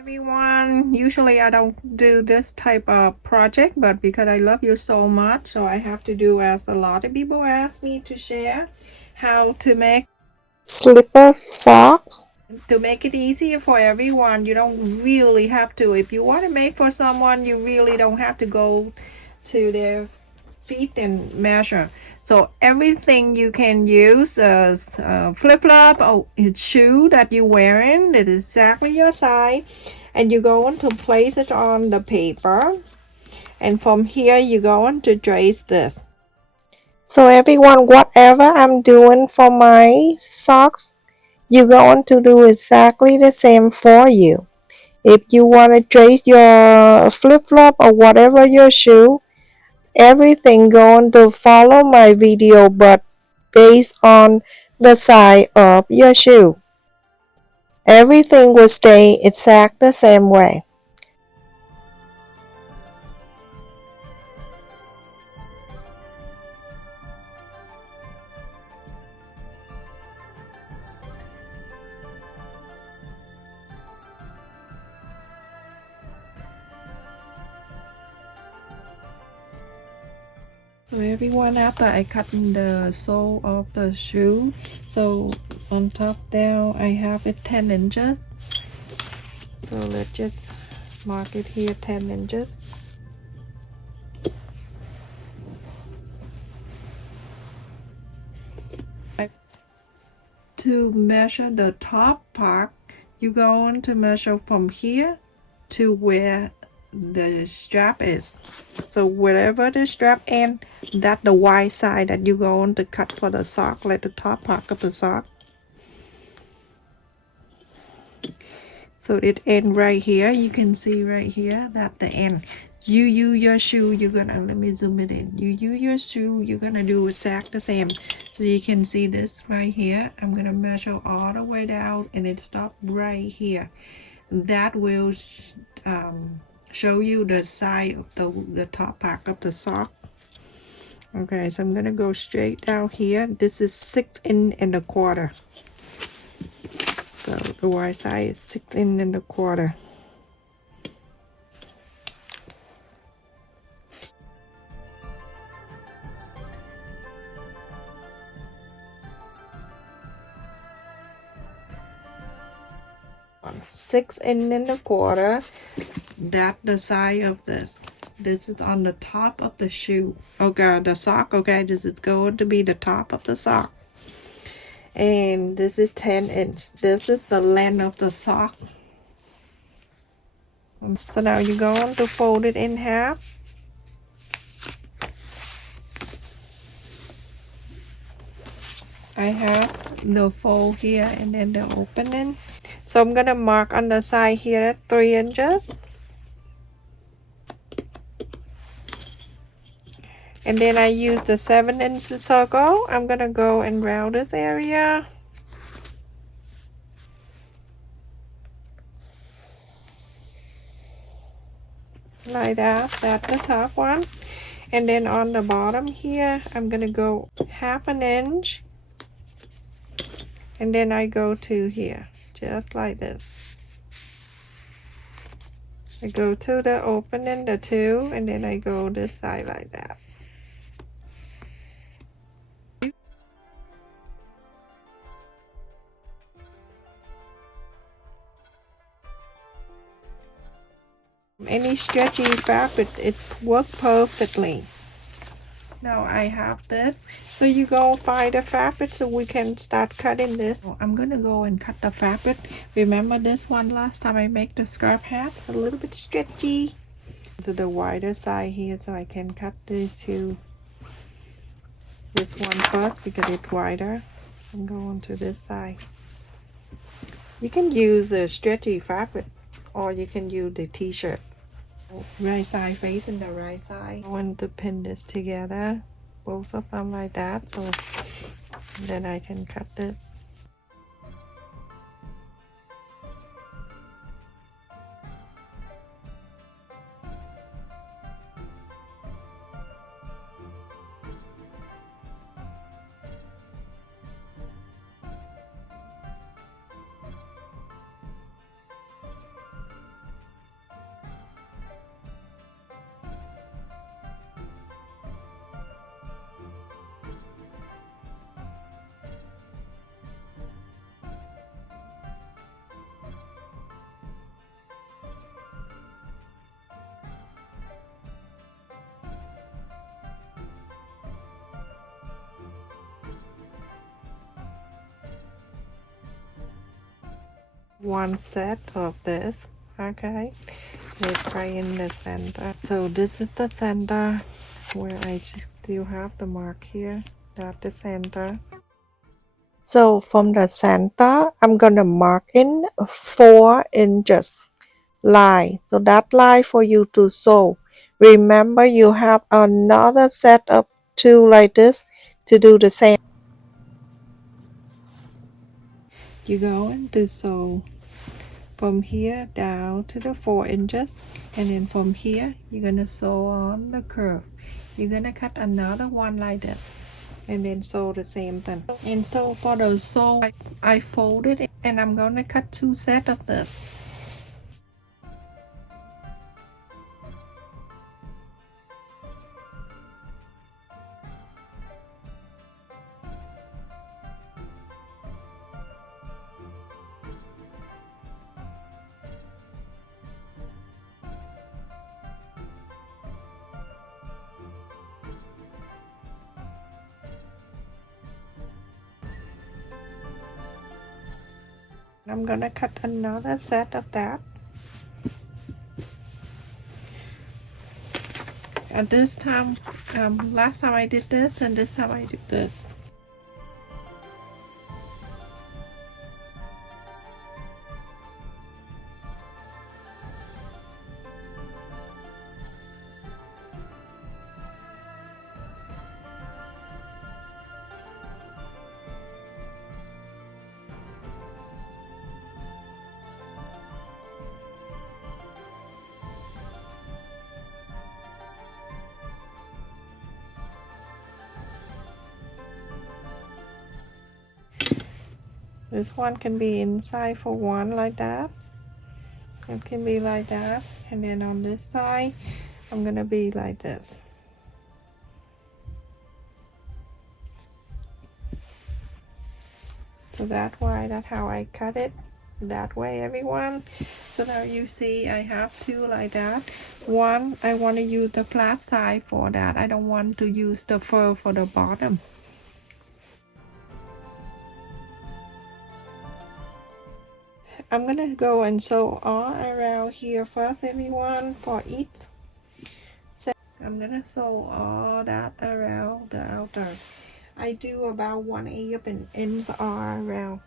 Everyone, usually I don't do this type of project, but because I love you so much, so I have to do as a lot of people ask me to share how to make slipper socks. to make it easier for everyone. You don't really have to. If you want to make for someone, you really don't have to go to their feet and measure. So everything you can use as flip-flop or shoe that you're wearing that is exactly your size, and you're going to place it on the paper, and from here you're going to trace this. So everyone, whatever I'm doing for my socks, you're going to do exactly the same for you. If you want to trace your flip-flop or whatever your shoe, everything going to follow my video but based on the size of your shoe. Everything will stay exact the same way. So everyone, after I cut the sole of the shoe, so on top there I have it 10 inches. So let's just mark it here 10 inches. To measure the top part, you're going to measure from here to where the strap is. So wherever the strap ends, that's the wide side that you're going to cut for the sock, like the top part of the sock. So it end right here. You can see right here that the end. You use your shoe, you're gonna, let me zoom it in. You use your shoe, you're gonna do exact the same. So you can see this right here. I'm gonna measure all the way down and it stops right here. That will show you the size of the top part of the sock. Okay, so I'm gonna go straight down here. This is 6 1/4. So the wide side is 6 1/4. Six and a quarter. That the size of this. This is on the top of the shoe. Okay, the sock. Okay, this is going to be the top of the sock. And this is 10 inch. This is the length of the sock. So now you're going to fold it in half. I have the fold here and then the opening. So I'm gonna mark on the side here 3 inches. And then I use the 7-inch circle. I'm gonna go and round this area. Like that. That's the top one. And then on the bottom here, I'm gonna go 1/2 inch. And then I go to here, just like this. I go to the opening, the 2, and then I go this side like that. Any stretchy fabric, it works perfectly. Now I have this. So you go find the fabric so we can start cutting this. I'm gonna go and cut the fabric. Remember this one last time I make the scarf hat? A little bit stretchy. To the wider side here so I can cut this one first because it's wider. I'm going to this side. You can use the stretchy fabric or you can use the t-shirt. Right side facing the right side. I want to pin this together, both of them like that, so then I can cut this. one set of this. Okay, it's right in the center. So this is the center where I still have the mark here. That's the center. So from the center, I'm gonna mark in 4 inches line. So that line for you to sew. Remember you have another set of 2 like this to do the same. You're going to sew from here down to the 4 inches, and then from here you're gonna sew on the curve. You're gonna cut another one like this and then sew the same thing. And so for the sew, I folded it, and I'm gonna cut 2 sets of this. I'm gonna cut another set of that. And this time, last time I did this, and this time I did this. This one can be inside for one like that. It can be like that, and then on this side I'm gonna be like this. So that's how I cut it that way, everyone. So now you see I have 2 like that. One, I want to use the flat side for that. I don't want to use the fur for the bottom. I'm gonna go and sew all around here first, everyone, for each set. I'm gonna sew all that around the outer. I do about 1/8 of an inch all around.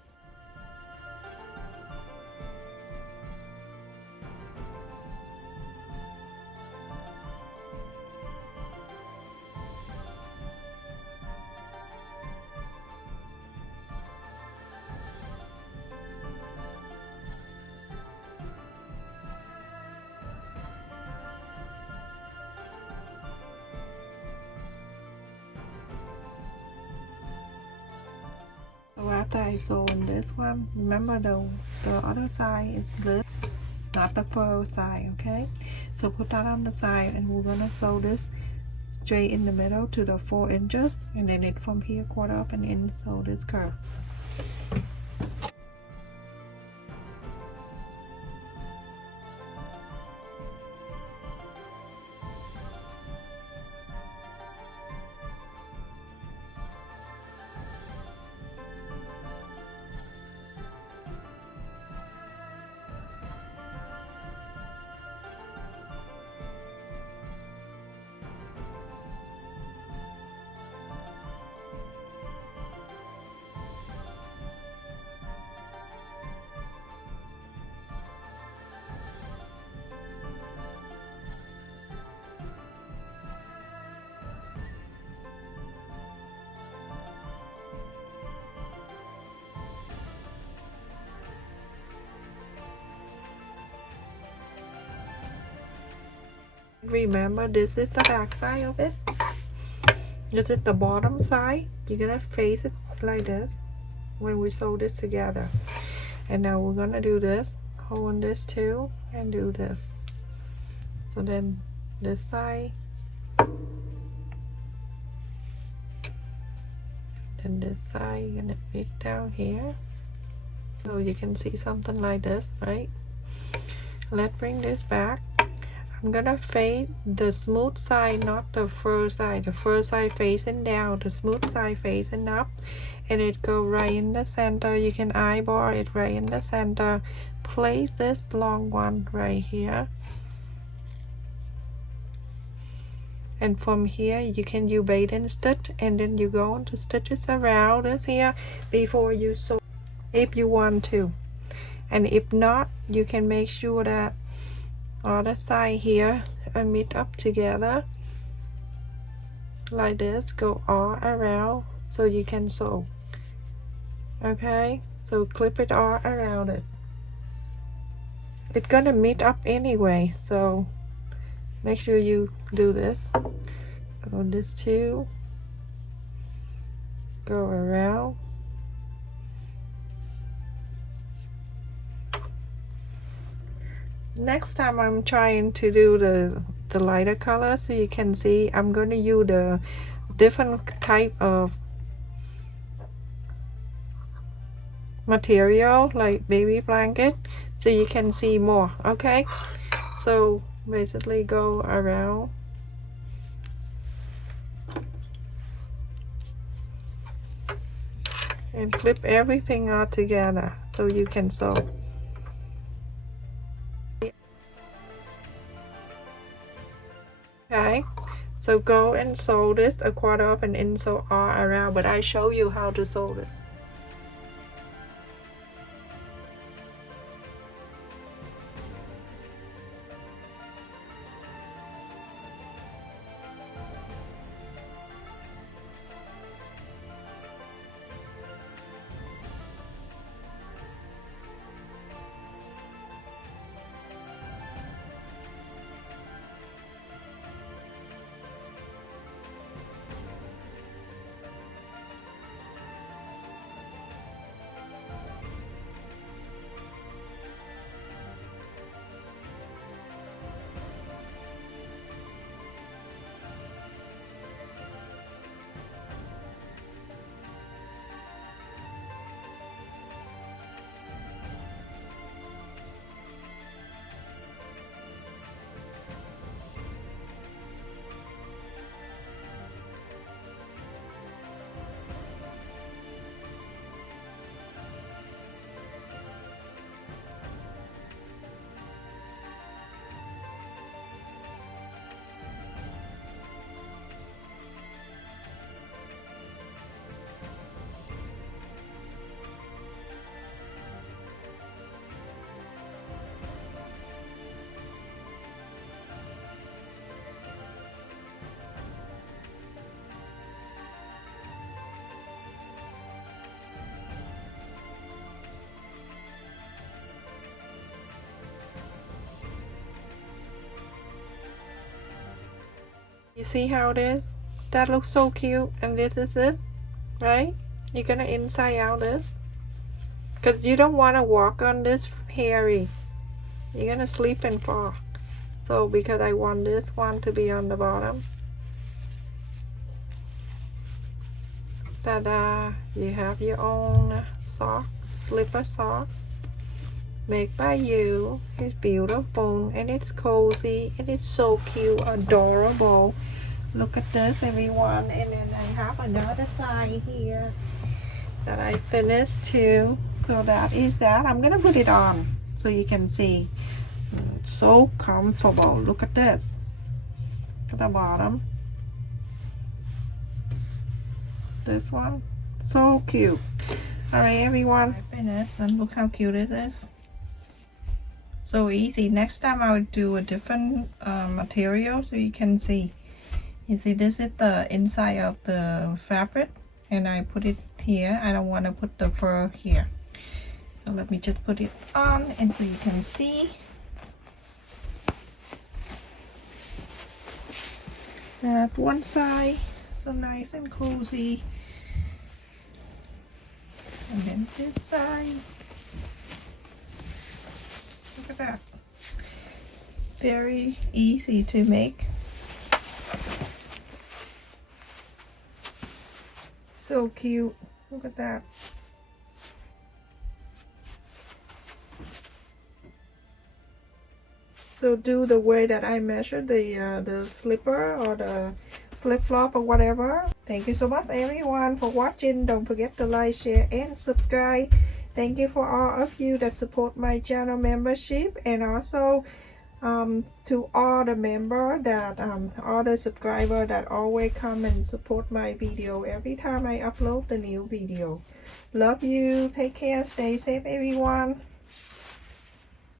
So after I sew on this one, remember the other side is this, not the fur side, okay? So put that on the side, and we're gonna sew this straight in the middle to the 4 inches, and then it from here 1/4 of an inch, sew this curve. Remember, this is the back side of it. This is the bottom side. You're gonna face it like this when we sew this together. And now we're gonna do this, hold on this too, and do this. So then this side, then this side, you're gonna fit down here. So you can see something like this, right? Let's bring this back. I'm gonna fade the smooth side, not the fur side. The fur side facing down, the smooth side facing up, and it go right in the center. You can eyeball it right in the center. Place this long one right here, and from here you can use bait and stitch, and then you go on to stitches around this here before you sew if you want to, and if not, you can make sure that other side here are meet up together like this, go all around so you can sew. Okay, so clip it all around it. It's gonna meet up anyway, so make sure you do this. Go this too, go around. Next time I'm trying to do the lighter color, so you can see I'm gonna use the different type of material like baby blanket, so you can see more. Okay, so basically go around and clip everything all together so you can sew. Okay, so go and sew this a quarter up and insole all around, but I show you how to sew this. You see how it is? That looks so cute, and this is it, right? You're gonna inside out this, because you don't want to walk on this hairy. You're gonna sleep and fall. So because I want this one to be on the bottom. Ta-da! You have your own sock, slipper sock, made by you. It's beautiful and it's cozy and it's so cute, adorable. Look at this, everyone. And then I have another side here that I finished too. So that is that. I'm gonna put it on so you can see. So comfortable. Look at this. At the bottom. This one. So cute. Alright, everyone. I finished, and look how cute it is. So easy. Next time I'll do a different material so you can see. You see, this is the inside of the fabric, and I put it here. I don't want to put the fur here. So let me just put it on, and so you can see. That one side, so nice and cozy. And then this side. Look at that. Very easy to make. So cute. Look at that. So do the way that I measured the slipper or the flip-flop or whatever. Thank you so much everyone for watching. Don't forget to like, share, and subscribe. Thank you for all of you that support my channel membership, and also to all the member that all the subscriber that always come and support my video every time I upload the new video. Love you. Take care. Stay safe everyone.